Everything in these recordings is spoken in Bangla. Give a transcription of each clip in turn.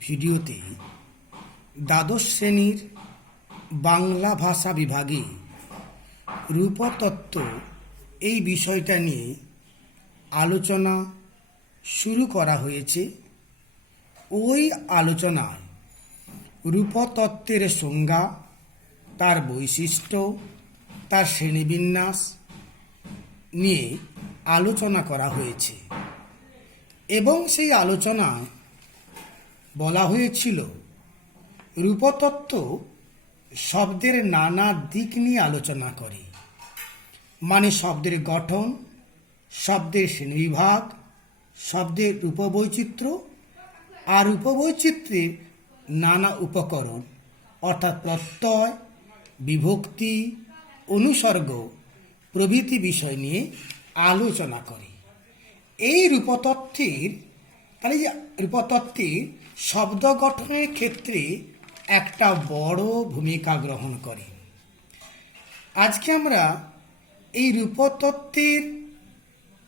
ভিডিওতে দ্বাদশ শ্রেণীর বাংলা ভাষা বিভাগে রূপতত্ত্ব এই বিষয়টা নিয়ে আলোচনা শুরু করা হয়েছে। ওই আলোচনায় রূপতত্ত্বের সংজ্ঞা, তার বৈশিষ্ট্য, তার শ্রেণীবিন্যাস নিয়ে আলোচনা করা হয়েছে এবং সেই আলোচনায় বলা হয়েছিল রূপতত্ত্ব শব্দের নানা দিক নিয়ে আলোচনা করে, মানে শব্দের গঠন, শব্দের শ্রেণীবিভাগ, শব্দের রূপবৈচিত্র্য আর উপবৈচিত্র্যের নানা উপকরণ অর্থাৎ প্রত্যয়, বিভক্তি, অনুসর্গ প্রভৃতি বিষয় নিয়ে আলোচনা করে। এই রূপতত্ত্বের শব্দ গঠনের ক্ষেত্রে একটা বড় ভূমিকা গ্রহণ করে। আজকে আমরা এই রূপতত্ত্বের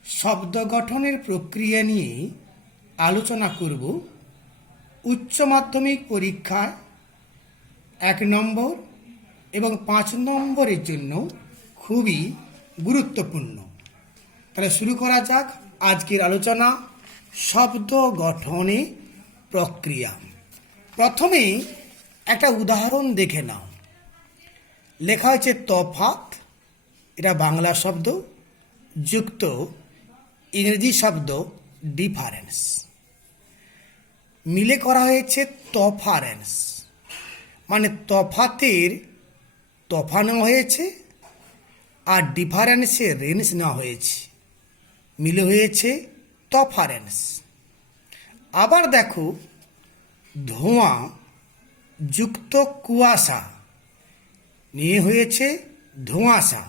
শব্দ গঠনের প্রক্রিয়া নিয়ে আলোচনা করব। উচ্চ মাধ্যমিক পরীক্ষায় 1 নম্বর এবং 5 নম্বরের জন্য খুবই গুরুত্বপূর্ণ। তাহলে শুরু করা যাক আজকের আলোচনা, শব্দ গঠনে প্রক্রিয়া। প্রথমে একটা উদাহরণ দেখে নাও। লেখা হয়েছে তফাৎ, এটা বাংলা শব্দ, যুক্ত ইংরেজি শব্দ ডিফারেন্স, মিলে করা হয়েছে তফারেন্স, মানে তফাতের তফা নেওয়া হয়েছে আর ডিফারেন্সের রেন্স নেওয়া হয়েছে, মিলে হয়েছে তফারেন্স। আবার দেখো ধোঁয়া যুক্ত কুয়াশা নিয়ে হয়েছে ধোঁয়াশা,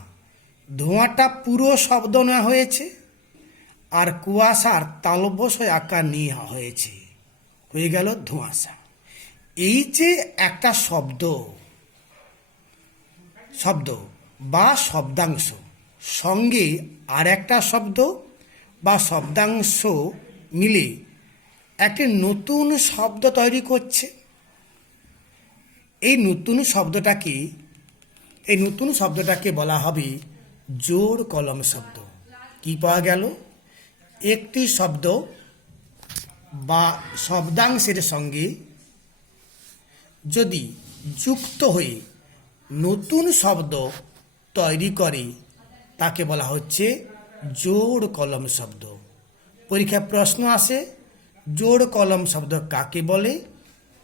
ধোঁয়াটা পুরো শব্দ নেওয়া হয়েছে আর কুয়াশার তালবস্য আকার নিয়ে হয়েছে, হয়ে গেল ধোঁয়াশা। এই যে একটা শব্দ বা শব্দাংশ সঙ্গে আর একটা শব্দ বা শব্দাংশ মিলে একটি নতুন শব্দ তৈরি করছে। এই নতুন শব্দটাকে বলা হবে জোড় কলম শব্দ। কি পাওয়া গেল? একটি শব্দ বা শব্দাংশের সঙ্গে যদি যুক্ত হয়ে নতুন শব্দ তৈরি করে তাকে বলা হচ্ছে জোড় কলম শব্দ। পরীক্ষায় প্রশ্ন আসে জোড় কলম শব্দ কাকে বলে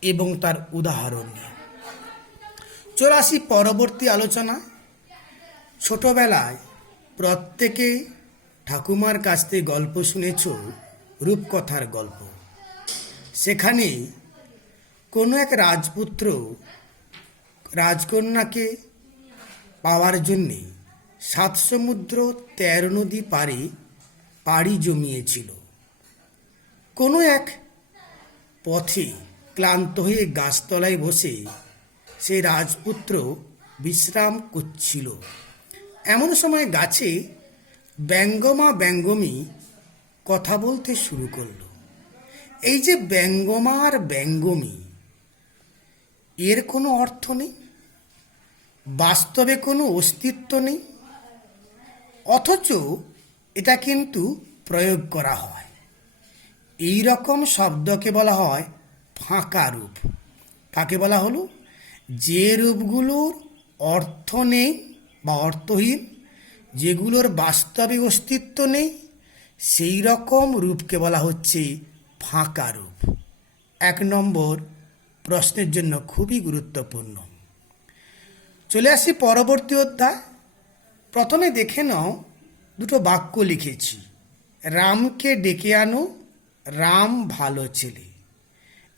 এবং তার উদাহরণ নিয়ে। চলে আসি পরবর্তী আলোচনা। ছোটবেলায় প্রত্যেকে ঠাকুমার কাছ থেকে গল্প শুনেছ, রূপকথার গল্প। সেখানে কোনো এক রাজপুত্র রাজকন্যাকে পাওয়ার জন্যে 7 সমুদ্র 13 নদী পাড়ি জমিয়েছিল। কোনো এক পথে ক্লান্ত হয়ে গাছতলায় বসে সে রাজপুত্র বিশ্রাম করছিল। এমন সময় গাছে ব্যঙ্গমী কথা বলতে শুরু করলো। এই যে ব্যঙ্গমা আর ব্যঙ্গমী, এর কোনো অর্থ নেই, বাস্তবে কোনো অস্তিত্ব নেই, অথচ এটা কিন্তু প্রয়োগ করা হয়। এই রকম শব্দকে বলা হয় ফাঁকা রূপ। কাকে বলা হলো? যে রূপগুলোর অর্থ নেই বা অর্থহীন, যেগুলোর বাস্তবে অস্তিত্ব নেই, সেই রকম রূপকে বলা হচ্ছে ফাঁকা রূপ। 1 নম্বর প্রশ্নের জন্য খুবই গুরুত্বপূর্ণ। চলে আসি পরবর্তী অধ্যায়। প্রথমে দেখে নাও, 2টো বাক্য লিখেছি। রামকে ডেকে আনো, রাম ভালো ছেলে।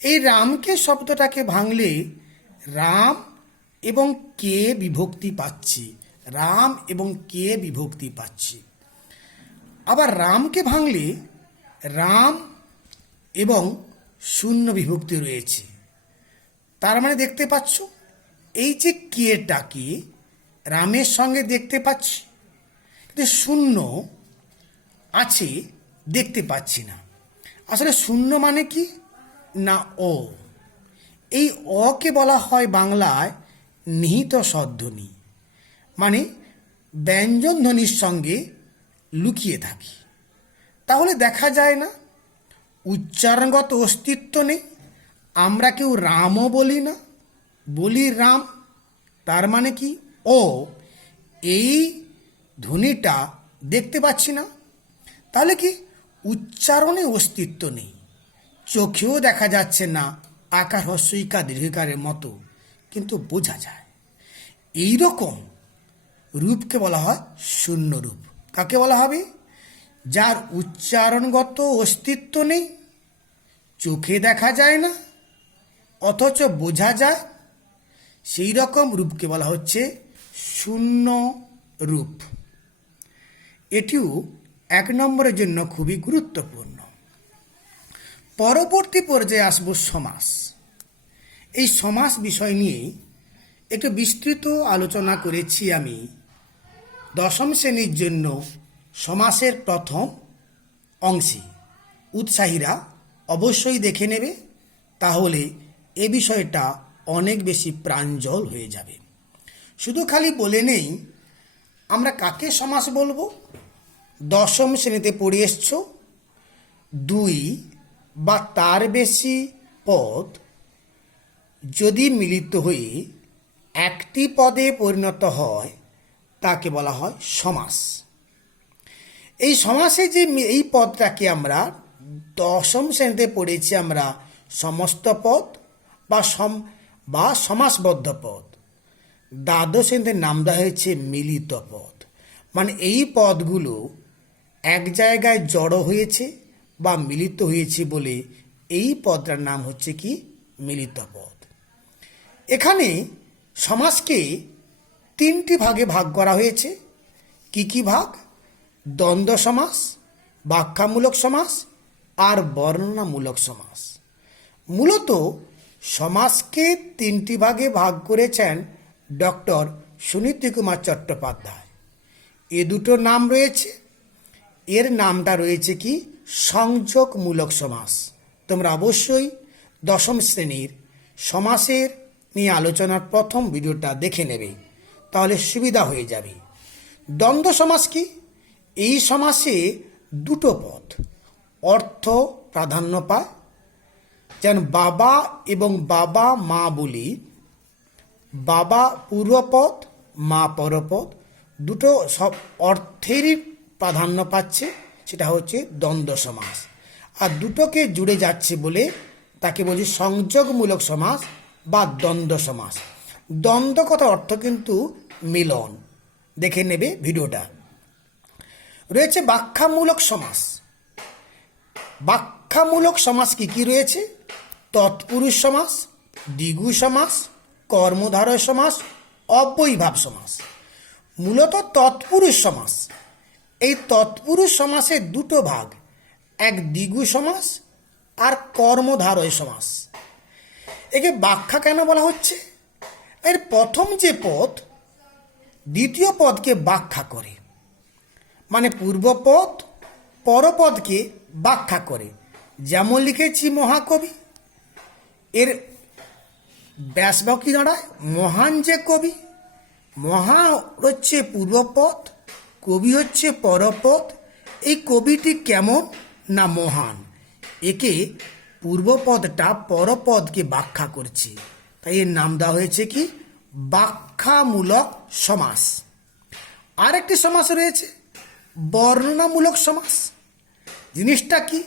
এই রামকে শব্দটাকে ভাঙলে রাম এবং কে বিভক্তি পাচ্ছি, রাম এবং কে বিভক্তি পাচ্ছি। আবার রামকে ভাঙলে রাম এবং শূন্য বিভক্তি রয়েছে। তার মানে দেখতে পাচ্ছ এই যে কেটাকে রামের সঙ্গে দেখতে পাচ্ছি, কিন্তু শূন্য আছে দেখতে পাচ্ছি না। আসলে শূন্য মানে কি না ও, এই অকে বলা হয় বাংলায় নিহিত স্বরধ্বনি, মানে ব্যঞ্জন ধ্বনির সঙ্গে লুকিয়ে থাকে। তাহলে দেখা যায় না, উচ্চারণগত অস্তিত্ব নেই। আমরা কেউ রামও বলি না, বলি রাম। তার মানে কি ও এই ধ্বনিটা দেখতে পাচ্ছি না। তাহলে কি উচ্চারণে অস্তিত্ব নেই, চোখেও দেখা যাচ্ছে না আকার হ্রস্বইকা দীর্ঘিকারের মতো, কিন্তু বোঝা যায়। এই রকম রূপকে বলা হয় শূন্য রূপ। কাকে বলা হবে? যার উচ্চারণগত অস্তিত্ব নেই, চোখে দেখা যায় না, অথচ বোঝা যায়, সেই রকম রূপকে বলা হচ্ছে শূন্য রূপ। এটিও 1 নম্বরের জন্য খুবই গুরুত্বপূর্ণ। পরবর্তী পর্যায়ে আসব সমাস। এই সমাস বিষয় নিয়ে একটু বিস্তৃত আলোচনা করেছি আমি 10ম শ্রেণীর জন্য সমাসের প্রথম অংশে। উৎসাহীরা অবশ্যই দেখে নেবে, তাহলে এ বিষয়টা অনেক বেশি প্রাঞ্জল হয়ে যাবে। শুধু খালি বলে নেই, আমরা কাকে সমাস বলবো? 10ম শ্রেণীতে পড়ে এসছো, 2 বা তার বেশি পদ যদি মিলিত হয়ে একটি পদে পরিণত হয় তাকে বলা হয় সমাস। এই সমাসে যে এই পদটাকে আমরা 10ম শ্রেণীতে পড়েছি আমরা সমস্ত পদ বা সমাসবদ্ধ পদ। দ্বাদশ শ্রেণীতে নাম দেওয়া হয়েছে মিলিত পদ। মানে এই পদগুলো এক জায়গায় জড়ো হয়েছে বা মিলিত হয়েছে বলে এই পদটার নাম হচ্ছে কি মিলিত পদ। এখানে সমাসকে 3টি ভাগে ভাগ করা হয়েছে। কি কি ভাগ? দ্বন্দ্ব সমাস, ব্যাখ্যামূলক সমাস আর বর্ণনামূলক সমাস। মূলত সমাসকে 3টি ভাগে ভাগ করেছেন ডক্টর সুনীতি কুমার চট্টোপাধ্যায়। এ দুটো নাম রয়েছে। এর নামটা রয়েছে কি সংযোগমূলক সমাস। তোমরা অবশ্যই 10ম শ্রেণীর সমাসের নিয়ে আলোচনার প্রথম ভিডিওটা দেখে নেবে, তাহলে সুবিধা হয়ে যাবে। দ্বন্দ্ব সমাস কি? এই সমাসে দুটো পদ অর্থ প্রাধান্য পায়। যেন বাবা এবং বাবা মা বলি, বাবা পূর্বপদ, মা পরপদ, দুটো সব অর্থেরই প্রাধান্য পাচ্ছে, সেটা হচ্ছে দ্বন্দ্ব সমাস। আর দুটোকে জুড়ে যাচ্ছে বলে তাকে বলছি সংযোগমূলক সমাস বা দ্বন্দ্ব সমাস। দ্বন্দ্ব কথার অর্থ কিন্তু মিলন। দেখে নেবে ভিডিওটা। রয়েছে ব্যাখ্যামূলক সমাস। ব্যাখ্যামূলক সমাস কি কি রয়েছে? তৎপুরুষ সমাস, দ্বিগু সমাস, কর্মধারয় সমাস, অব্যয়ীভাব সমাস। মূলত তৎপুরুষ সমাস। এই তৎপুরুষ সমাসের দুটো ভাগ, এক দ্বিগু সমাস আর কর্মধারয় সমাস। একে ব্যাখ্যা কেন বলা হচ্ছে? এর প্রথম যে পদ দ্বিতীয় পদকে ব্যাখ্যা করে, মানে পূর্বপদ পরপদকে ব্যাখ্যা করে। যেমন লিখেছি মহাকবি, এর ব্যাসবাক্য কি দাঁড়ায়? মহান যে কবি। মহা হচ্ছে পূর্বপদ, কবি হচ্ছে পরপদ। এই কবিটি কেমন? না মহান। একে পূর্বপদটা পরপদকে ব্যাখ্যা করছে, তাই এর নাম দেওয়া হয়েছে কি ব্যাখ্যামূলক সমাস। আরেকটি সমাস রয়েছে বর্ণনামূলক সমাস। জিনিসটা কি?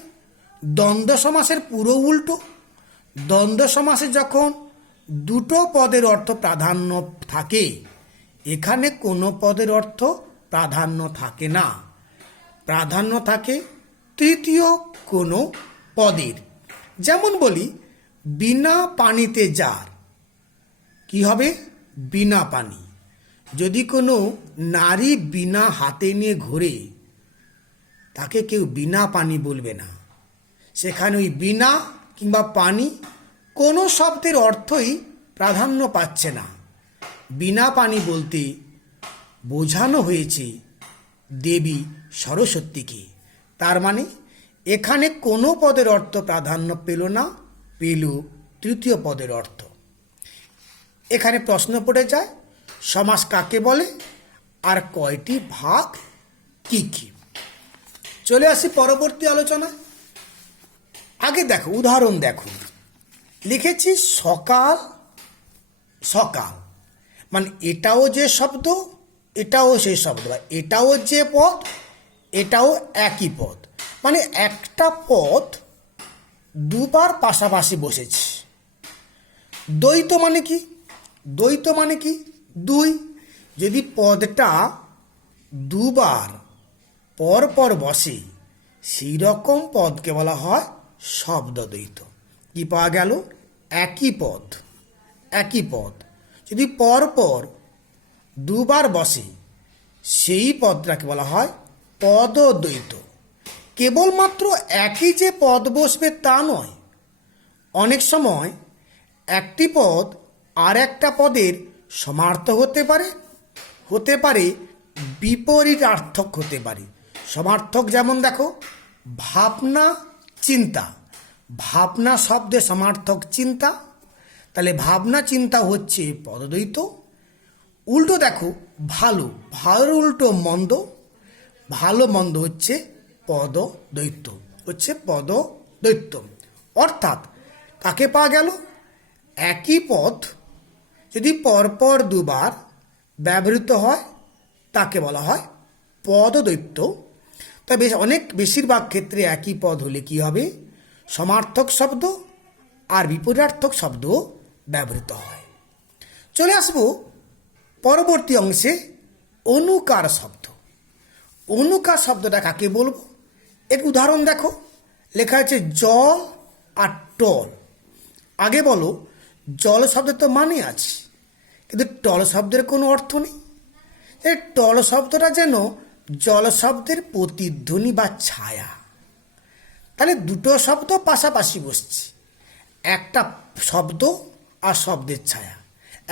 দ্বন্দ্ব সমাসের পুরো উল্টো। দ্বন্দ্ব সমাসে যখন দুটো পদের অর্থ প্রাধান্য থাকে, এখানে কোনো পদের অর্থ প্রাধান্য থাকে না, প্রাধান্য থাকে তৃতীয় কোনো পদের। যেমন বলি বিনা পানিতে জার, কি হবে? বিনা পানি। যদি কোনো নারী বিনা হাতে নিয়ে ঘোরে, তাকে কেউ বিনা পানি বলবে না। সেখানে ওই বিনা কিংবা পানি কোনো শব্দের অর্থই প্রাধান্য পাচ্ছে না। বিনা পানি বলতে বোঝানো হয়েছে দেবী সরস্বতীকে। তার মানে এখানে কোনো পদের অর্থ প্রাধান্য পেল না, পেল তৃতীয় পদের অর্থ। এখানে প্রশ্ন পড়ে যায় সমাস কাকে বলে আর কয়টি ভাগ কি কি। চলে আসি পরবর্তী আলোচনায়। আগে দেখো উদাহরণ দেখো, লিখেছি সকাল সকাল, মানে এটাও যে শব্দ এটাও সেই শব্দ, এটাও যে পদ এটাও একই পদ, মানে একটা পদ দুবার পাশাপাশি বসেছে। দ্বৈত মানে কি? দ্বৈত মানে কি? দুই। যদি পদটা দুবার পর পর বসে সেই রকম পদকে বলা হয় শব্দ দ্বৈত। কি পাওয়া গেল? একই পদ, একই পদ যদি পর পর দুবার বসে সেই পদটাকে বলা হয় পদ দ্বৈত। কেবলমাত্র একই যে পদ বসবে তা নয়, অনেক সময় একটি পদ আর একটা পদের সমার্থক হতে পারে বিপরীতার্থক হতে পারে। সমার্থক যেমন দেখো ভাবনা চিন্তা, ভাবনা শব্দের সমার্থক চিন্তা, তাহলে ভাবনা চিন্তা হচ্ছে পদদ্বৈত। উল্টো দেখো ভালো, ভালোর উল্টো মন্দ, ভালো মন্দ হচ্ছে পদদ্বৈত, হচ্ছে পদদ্বৈত। অর্থাৎ কাকে পাওয়া গেল? একই পদ যদি পরপর দুবার ব্যবহৃত হয় তাকে বলা হয় পদদ্বৈত। তবে বেশিরভাগ ক্ষেত্রে একই পদ হলে কি হবে? সমার্থক শব্দ আর বিপরীতার্থক শব্দ ব্যবহৃত হয়। চলে আসব পরবর্তী অংশে, অনুকার শব্দ। অনুকার শব্দটা কাকে বলবো? এক উদাহরণ দেখো, লেখা আছে জল আর টল। আগে বলো জল শব্দের তো মানে আছে, কিন্তু টল শব্দের কোনো অর্থ নেই। এই টল শব্দটা যেন জল শব্দের প্রতিধ্বনি বা ছায়া। তাহলে দুটো শব্দ পাশাপাশি বসছে, একটা শব্দ আর শব্দের ছায়া,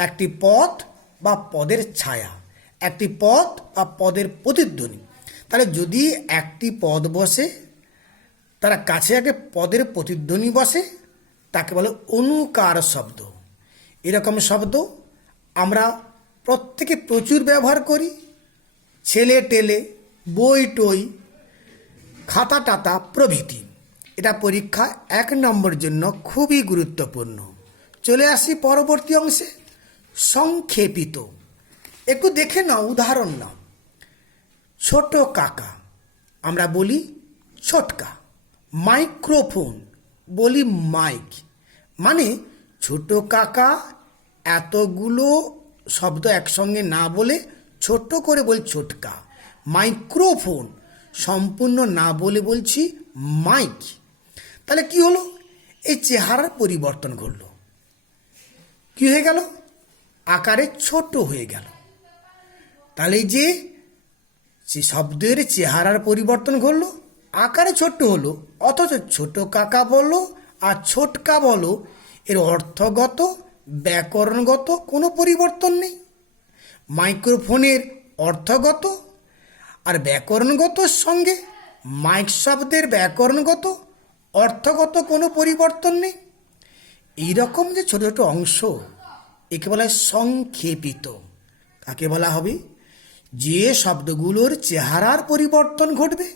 একটি পদ বা পদের ছায়া, একটি পদ বা পদের প্রতিধ্বনি। তাহলে যদি একটি পদ বসে তার কাছে একটা পদের প্রতিধ্বনি বসে তাকে বলে অনুকার শব্দ। এরকম শব্দ আমরা প্রত্যেকে প্রচুর ব্যবহার করি, ছেলে টেলে, বই টই, খাতা টাতা প্রভৃতি। এটা পরীক্ষা 1 নম্বরের জন্য খুবই গুরুত্বপূর্ণ। চলে আসি পরবর্তী অংশে, সংক্ষেপিত। একটু দেখে নাও, উদাহরণ নাও। ছোট কাকা আমরা বলি ছোটকা, মাইক্রোফোন বলি মাইক, মানে ছোট কাকা এতগুলো শব্দ একসঙ্গে না বলে ছোট করে বলি ছোটকা। মাইক্রোফোন সম্পূর্ণ না বলে বলছি মাইক। তাহলে কি হলো? এই চেহারার পরিবর্তন ঘটল। কি হয়ে গেল? আকারে ছোট হয়ে গেল। তাহলে যে শব্দের চেহারার পরিবর্তন ঘটলো, আকারে ছোট হলো, অথচ ছোট কাকা বলো আর ছোটকা বলো, এর অর্থগত ব্যাকরণগত কোনো পরিবর্তন নেই। মাইক্রোফোনের অর্থগত আর ব্যাকরণগত সঙ্গে মাইক শব্দের ব্যাকরণগত অর্থগত কোনো পরিবর্তন নেই। এইরকম যে ছোট ছোট অংশ, একে বলা হয় সংক্ষেপিত। কাকে বলা হবে? যে শব্দগুলোর চেহারার পরিবর্তন ঘটবে,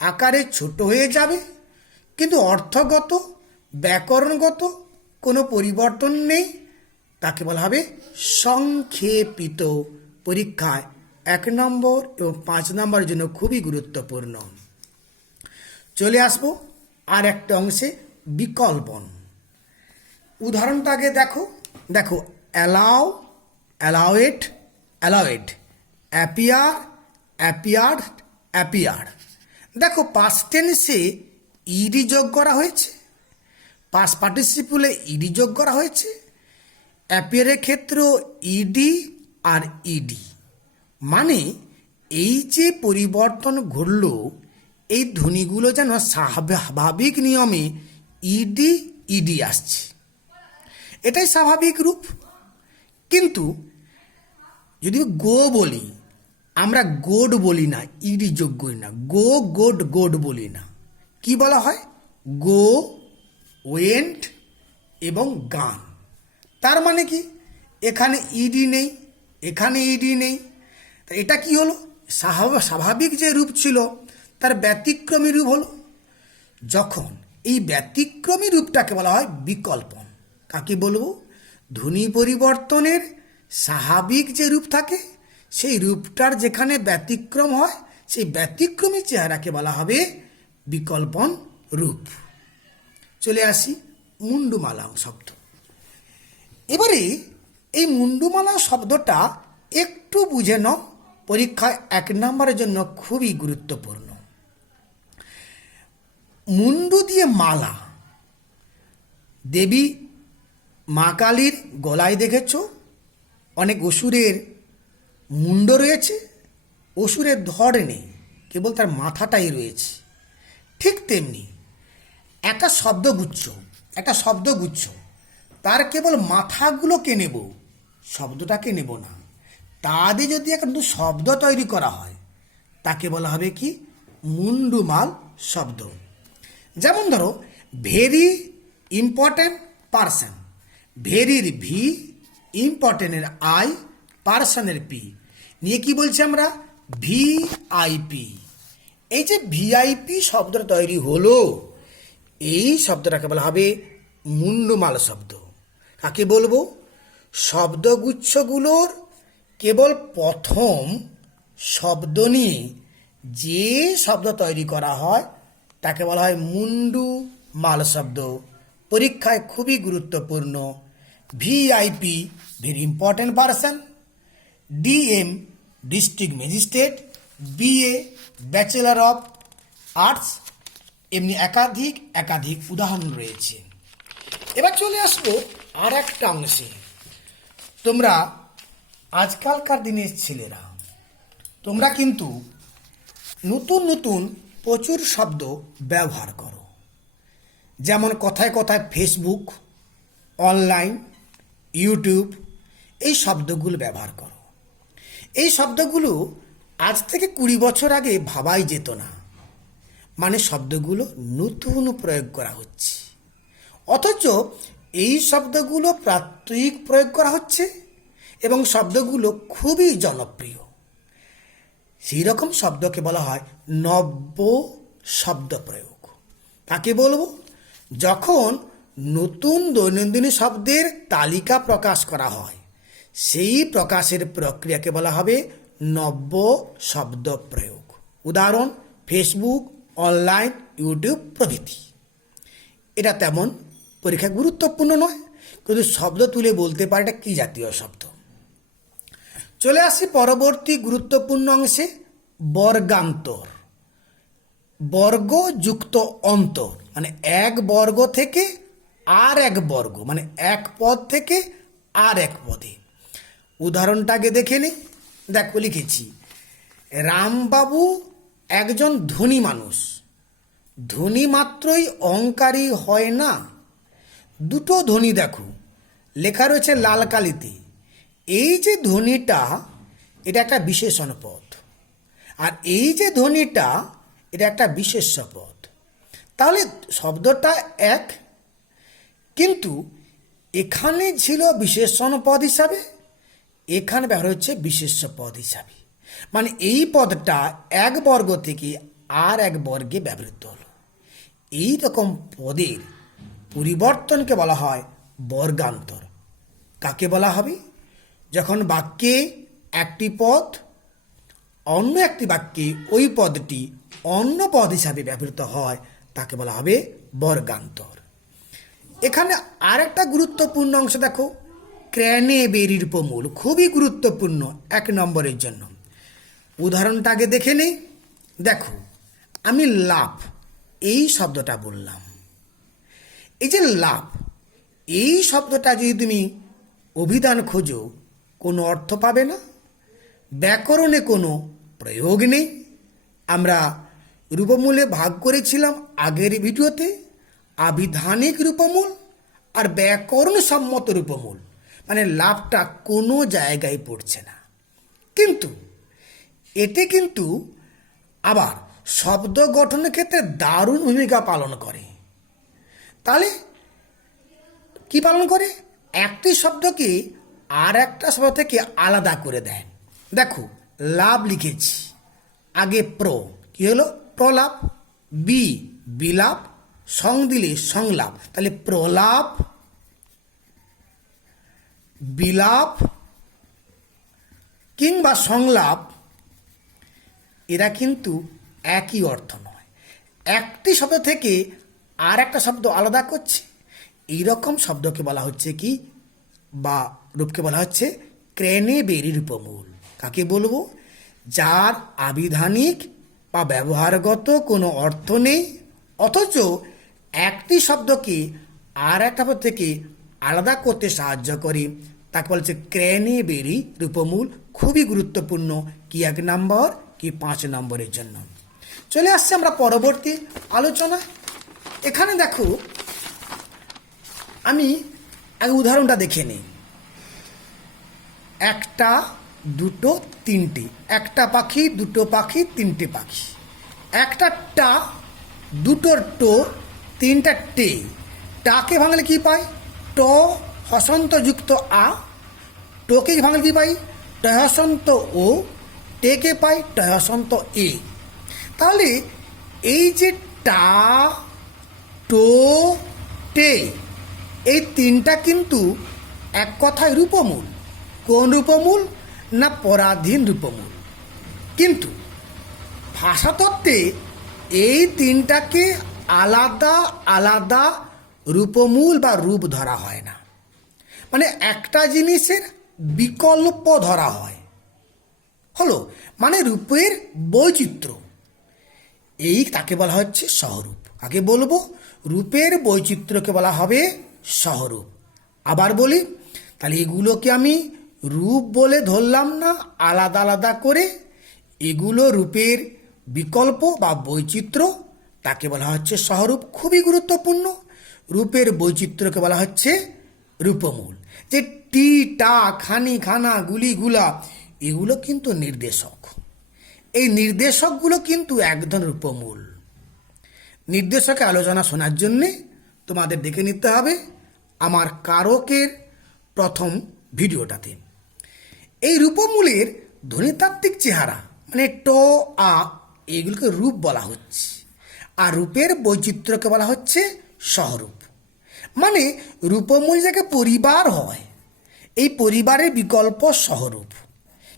আকারে ছোট হয়ে যাবে, কিন্তু অর্থগত ব্যাকরণগত কোনো পরিবর্তন নেই, তাকে বলা হবে সংক্ষেপিত। পরীক্ষায় 1 নম্বর এবং 5 নম্বরের জন্য খুবই গুরুত্বপূর্ণ। চলে আসবো আর একটা অংশে, বিকল্পন। উদাহরণটা আগে দেখো, দেখো অ্যালাউ, অ্যালাউয়েট, অ্যালাউয়েড, অ্যাপিয়ার, অ্যাপিয়ার্ড, অ্যাপিয়ার। দেখো পাস্ট টেন্সে ইডি যোগ করা হয়েছে, পাস্ট পার্টিসিপলে ইডি যোগ করা হয়েছে, অ্যাপিয়ারের ক্ষেত্রেও ইডি আর ইডি। মানে এই যে পরিবর্তন ঘটল, এই ধ্বনিগুলো যেন স্বাভাবিক নিয়মে ইডি ইডি আসছে, এটাই স্বাভাবিক রূপ। কিন্তু যদি গো বলি, আমরা গোড বলি না, ইডি যোগ করি না, গো গোড গোড বলি না। কি বলা হয়? গো, ওয়েন্ট এবং গান। তার মানে কি? এখানে ইডি নেই, এখানে ইডি নেই। তা এটা কি হলো? স্বাভাবিক যে রূপ ছিল তার ব্যতিক্রমী রূপ হলো। যখন এই ব্যতিক্রমী রূপটাকে বলা হয় বিকল্পন। কাকে বলবো? ধ্বনি পরিবর্তনের স্বাভাবিক যে রূপ থাকে সেই রূপটার যেখানে ব্যতিক্রম হয় সেই ব্যতিক্রমী চেহারাকে বলা হবে বিকল্পন রূপ। চলে আসি মুন্ডুমালা শব্দ। এবারে এই মুন্ডুমালা শব্দটা একটু বুঝে নাও, পরীক্ষায় 1 নম্বরের জন্য খুবই গুরুত্বপূর্ণ। মুন্ডু দিয়ে মালা, দেবী মা কালীর গলায় দেখেছ অনেক অসুরের মুন্ড রয়েছে, অসুরের ধড় নেই, কেবল তার মাথাটাই রয়েছে। ঠিক তেমনি একটা শব্দগুচ্ছ তার কেবল মাথাগুলোকে নেব, শব্দটাকে নেব না। তা দিয়ে যদি একটা শব্দ তৈরি করা হয় তাকে বলা হবে কি? মুন্ডুমাল শব্দ। যেমন ধরো ভেরি ইম্পর্ট্যান্ট পার্সন, ভেরির ভি, ইম্পর্ট্যান্টের আই, পার্সনের পি নিয়ে কি বলছি আমরা? ভিআইপি। এই যে ভিআইপি শব্দটা তৈরি হলো, এই শব্দটাকে বলা হবে মুন্ডুমাল শব্দ। কাকে বলবো? শব্দগুচ্ছগুলোর কেবল প্রথম শব্দ নিয়ে যে শব্দ তৈরি করা হয় তাকে বলা হয় মুন্ডুমাল শব্দ। পরীক্ষায় খুবই গুরুত্বপূর্ণ। VIP very important person, DM district magistrate, BA bachelor of arts, এমনি একাধিক উদাহরণ রয়েছে। এবার চলে আসবো আর একটা অংশে। তোমরা আজকালকার দিনের ছেলেরা তোমরা কিন্তু নতুন নতুন প্রচুর শব্দ ব্যবহার করো। যেমন কথায় কথায় ফেসবুক, অনলাইন, ইউটিউব, এই শব্দগুলো ব্যবহার করো। এই শব্দগুলো আজ থেকে 20 বছর আগে ভাবাই যেত না। মানে শব্দগুলো নতুন প্রয়োগ করা হচ্ছে, অথচ এই শব্দগুলো প্রাত্যহিক প্রয়োগ করা হচ্ছে এবং শব্দগুলো খুবই জনপ্রিয়। সেই রকম শব্দকে বলা হয় নব্য শব্দ প্রয়োগ। তাকে বলবো? যখন নতুন দৈনন্দিন শব্দের তালিকা প্রকাশ করা হয় সেই প্রকাশের প্রক্রিয়াকে বলা হবে নব্য শব্দ প্রয়োগ। উদাহরণ ফেসবুক, অনলাইন, ইউটিউব প্রভৃতি। এটা তেমন পরীক্ষায় গুরুত্বপূর্ণ নয়, কিন্তু শব্দ তুলে বলতে পারে এটা কী জাতীয় শব্দ। চলে আসি পরবর্তী গুরুত্বপূর্ণ অংশে, বর্গান্তর। বর্গ যুক্ত অন্তর, মানে এক বর্গ থেকে আর এক বর্গ, মানে এক পদ থেকে আর এক পদে। উদাহরণটাকে দেখে নি। দেখো লিখেছি, রামবাবু একজন ধনী মানুষ। ধনী মাত্রই অহংকারী হয় না। দুটো ধ্বনি দেখো, লেখা রয়েছে লাল কালিতে। এই যে ধ্বনিটা এটা একটা বিশেষণ পদ, আর এই যে ধ্বনিটা এটা একটা বিশেষ্য পদ। তাহলে শব্দটা এক, কিন্তু এখানে ছিল বিশেষণ পদ হিসাবে, এখানে ব্যবহার হচ্ছে বিশেষ্য পদ হিসাবে। মানে এই পদটা এক বর্গ থেকে আর এক বর্গে ব্যবহৃত হলো। এই রকম পদের পরিবর্তনকে বলা হয় বর্গান্তর। কাকে বলা হবে? যখন বাক্যে একটি পদ অন্য একটি বাক্যে ওই পদটি অন্য পদ হিসাবে ব্যবহৃত হয় তাকে বলা হবে বর্গান্তর। এখানে আরেকটা গুরুত্বপূর্ণ অংশ দেখো, ক্র্যানে বেরির উপমূল, খুবই গুরুত্বপূর্ণ 1 নম্বরের জন্য। উদাহরণটা আগে দেখে নেই। দেখো, আমি লাভ এই শব্দটা বললাম। এই যে লাভ এই শব্দটা যদি তুমি অভিধান খোঁজো কোনো অর্থ পাবে না, ব্যাকরণে কোনো প্রয়োগ নেই। আমরা রূপমূলে ভাগ করেছিলাম আগের ভিডিওতে, আবিধানিক রূপমূল আর ব্যাকরণ সম্মত রূপমূল। মানে লাভটা কোনো জায়গায় পড়ছে না, কিন্তু এতে কিন্তু আবার শব্দ গঠনের ক্ষেত্রে দারুণ ভূমিকা পালন করে। তাহলে কি পালন করে? একটি শব্দকে আর একটা শব্দ থেকে আলাদা করে দেয়। দেখো লাভ লিখেছি, আগে কি হলো প্রলাপ, বিলাপ, সং দিলে সংলাপ, তাহলে প্রলাপ, বিলাপ কিংবা সংলাপ এরা কিন্তু একই অর্থ নয়। একটি শব্দ থেকে আর একটা শব্দ আলাদা করছে, এইরকম শব্দকে বলা হচ্ছে কি বা রূপকে বলা হচ্ছে ক্রেনেবেরি রূপমূল। কাকে বলবো? যার আবিধানিক বা ব্যবহারগত কোনো অর্থ নেই, অথচ একটি শব্দকে আর একটা শব্দ থেকে আলাদা করতে সাহায্য করে, তাকে বলছে ক্রেনেবেরি রূপমূল। খুবই গুরুত্বপূর্ণ, কি 1 নম্বর কি 5 নম্বরের জন্য। চলে আসছে আমরা পরবর্তী আলোচনা। এখানে দেখো আমি আগে উদাহরণটা দেখে নিই। একটা, দুটো, তিনটে। একটা পাখি, দুটো পাখি, তিনটে পাখি। একটা টা, দুটোর টো, তিনটা টে। টাকে ভাঙলে কি পাই? ট হসন্তযুক্ত আ। টোকে ভাঙলে কি পাই? ট হসন্ত ও। টেকে পাই ট হসন্ত এ। তাহলে এই যে টা, টো, টে, এই তিনটা কিন্তু এক কথায় রূপমূল। কোন রূপমূল? না পরাধীন রূপমূল। কিন্তু ভাষাতত্ত্বে এই তিনটাকে আলাদা আলাদা রূপমূল বা রূপ ধরা হয় না, মানে একটা জিনিসের বিকল্প ধরা হয়। হলো মানে রূপের বৈচিত্র্য, এই তাকে বলা হচ্ছে সহরূপ। কাকে বলবো? রূপের বৈচিত্র্যকে বলা হবে সহরূপ। আবার বলি, তাহলে এগুলোকে আমি রূপ বলে ধরলাম না আলাদা আলাদা করে, এগুলো রূপের বিকল্প বা বৈচিত্র্য, তাকে বলা হচ্ছে সহরূপ। খুবই গুরুত্বপূর্ণ। রূপের বৈচিত্র্যকে বলা হচ্ছে রূপমূল। যে টি, টা, খানি, খানা, গুলি, গুলা, এগুলো কিন্তু নির্দেশক। এই নির্দেশকগুলো কিন্তু একদম রূপমূল। নির্দেশকের আলোচনা শোনার জন্যে তোমাদের দেখে নিতে হবে আমার কারকের প্রথম ভিডিওটাতে। এই রূপমূলের ধ্বনিতাত্ত্বিক চেহারা মানে ট, আ, এগুলোকে রূপ বলা হচ্ছে, আর রূপের বৈচিত্র্যকে বলা হচ্ছে সহরূপ। মানে রূপমূল যাকে পরিবার হয়, এই পরিবারের বিকল্প সহরূপ।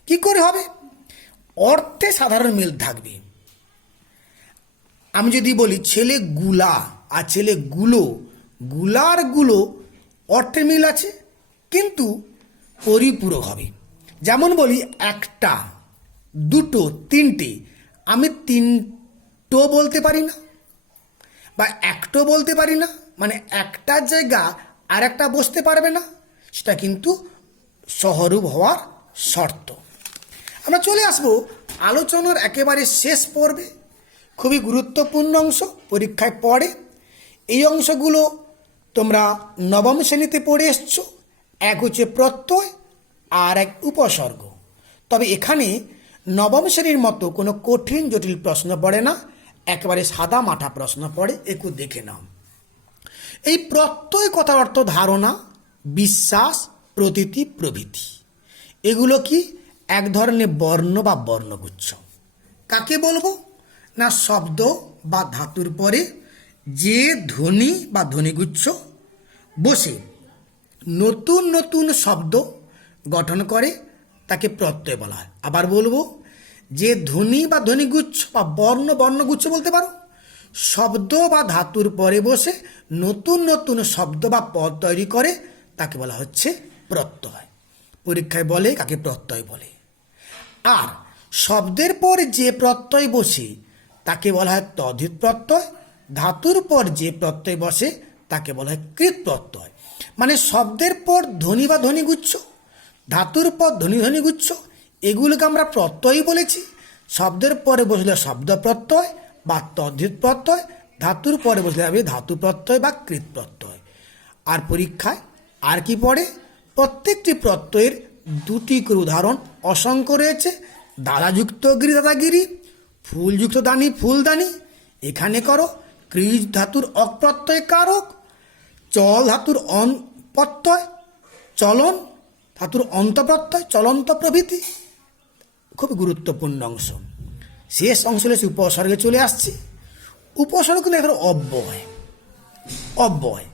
কি করে হবে? অর্থে সাধারণ মিল থাকবে। আমি যদি বলি ছেলে গুলা আর ছেলে গুলো, গুলার গুলো অর্থে মিল আছে, কিন্তু পরিপূরক হবে। যেমন বলি একটা, দুটো, তিনটে, আমি তিনটো বলতে পারি না বা একটো বলতে পারি না, মানে একটার জায়গা আর একটা বসতে পারবে না, সেটা কিন্তু সহরূপ হওয়ার শর্ত। আমরা চলে আসব আলোচনার একেবারে শেষ পর্বে। খুবই গুরুত্বপূর্ণ অংশ, পরীক্ষায় পড়ে। এই অংশগুলো তোমরা নবম শ্রেণীতে পড়ে এসছো। এক হচ্ছে প্রত্যয় আর এক উপসর্গ। তবে এখানে নবম শ্রেণীর মতো কোনো কঠিন জটিল প্রশ্ন পড়ে না, একেবারে সাদা মাঠা প্রশ্ন পড়ে। একটু দেখে নাও। এই প্রত্যয় কথার অর্থ ধারণা, বিশ্বাস, প্রতীতি প্রভৃতি। এগুলো কি? এক ধরনের বর্ণ বা বর্ণগুচ্ছ। কাকে বলবো? না শব্দ বা ধাতুর পরে যে ধ্বনি বা ধ্বনিগুচ্ছ বসে নতুন নতুন শব্দ গঠন করে তাকে প্রত্যয় বলা হয়। আবার বলবো, যে ধ্বনি বা ধ্বনিগুচ্ছ বা বর্ণগুচ্ছ বলতে পারো, শব্দ বা ধাতুর পরে বসে নতুন নতুন শব্দ বা পদ তৈরি করে তাকে বলা হচ্ছে প্রত্যয়। পরীক্ষায় বলে কাকে প্রত্যয় বলে। আর শব্দের পর যে প্রত্যয় বসে তাকে বলা হয় তদ্ধিত প্রত্যয়। ধাতুর পর যে প্রত্যয় বসে তাকে বলা হয় কৃৎ প্রত্যয়। মানে শব্দের পর ধ্বনি বা ধ্বনিগুচ্ছ, ধাতুর পর ধ্বনিগুচ্ছ, এগুলোকে আমরা প্রত্যয়ই বলেছি। শব্দের পরে বসলে শব্দ প্রত্যয় বা তদ্ধিত প্রত্যয়, ধাতুর পরে বসলে হবে ধাতু প্রত্যয় বা কৃৎ প্রত্যয়। আর পরীক্ষায় আর কি পড়ে? প্রত্যেকটি প্রত্যয়ের দুটি করে উদাহরণ অসংখ্য রয়েছে। দাদাযুক্ত গিরি দাদাগিরি, ফুলযুক্ত দানি ফুলদানি। এখানে করো ক্রিজ ধাতুর অপ্রত্যয় কারক, চল ধাতুর অন প্রত্যয় চলন, ধাতুর অন্তঃপ্রত্যয়, চলন্ত প্রভৃতি খুব গুরুত্বপূর্ণ অংশ। শেষ অংশ হলে উপসর্গে চলে আসছে। উপসর্গ কিন্তু এখন অব্যয়। অব্যয়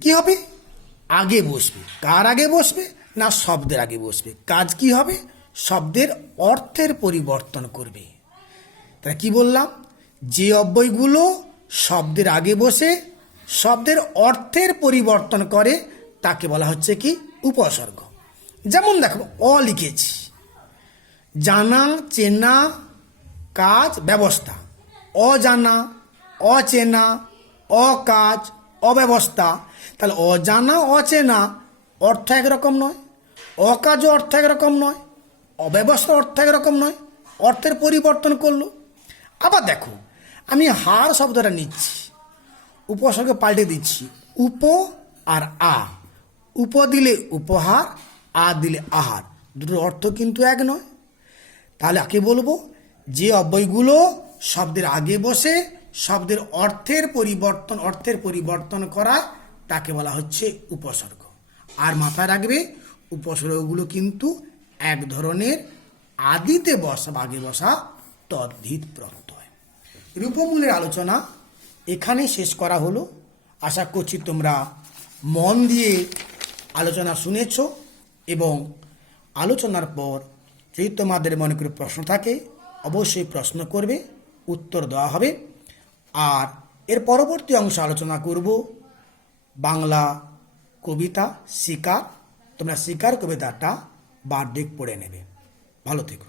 কি হবে? আগে বসবে। কার আগে বসবে? না শব্দের আগে বসবে। কাজ কি হবে? শব্দের অর্থের পরিবর্তন করবে। তাহলে কি বললাম? যে অব্যয়গুলো শব্দের আগে বসে শব্দের অর্থের পরিবর্তন করে তাকে বলা হচ্ছে কি? উপসর্গ। যেমন দেখো, লিখেছি, জানা, চেনা, কাজ, ব্যবস্থা। অজানা, অচেনা, অকাজ, অব্যবস্থা। তাহলে অজানা, অচেনা অর্থ একরকম নয়, অকাজও অর্থ একরকম নয়, অব্যবস্থা অর্থ একরকম নয়, অর্থের পরিবর্তন করলো। আবার দেখো, আমি হার শব্দটা নিচ্ছি, উপসর্গ পাল্টে দিচ্ছি, উপ আর আ। উপ দিলে উপহার, আ দিলে আহার, দুটোর অর্থ কিন্তু এক নয়। তাহলে আগে বলবো, যে অব্যয়গুলো শব্দের আগে বসে শব্দের অর্থের পরিবর্তন করা তাকে বলা হচ্ছে উপসর্গ। আর মাথায় রাখবে, উপসর্গগুলো কিন্তু এক ধরনের আদিতে বসা, আগে বসা তদ্ধিত প্রত্যয়। রূপমূলের আলোচনা এখানে শেষ করা হলো। আশা করছি তোমরা মন দিয়ে আলোচনা শুনেছ এবং আলোচনার পর যদি তোমাদের মনে করে প্রশ্ন থাকে অবশ্যই প্রশ্ন করবে, উত্তর দেওয়া হবে। আর এর পরবর্তী অংশ আলোচনা করব বাংলা কবিতা শিকার। তোমরা শিকার কবিতাটা বার্ধক্য পড়ে নেবে। ভালো থেকো।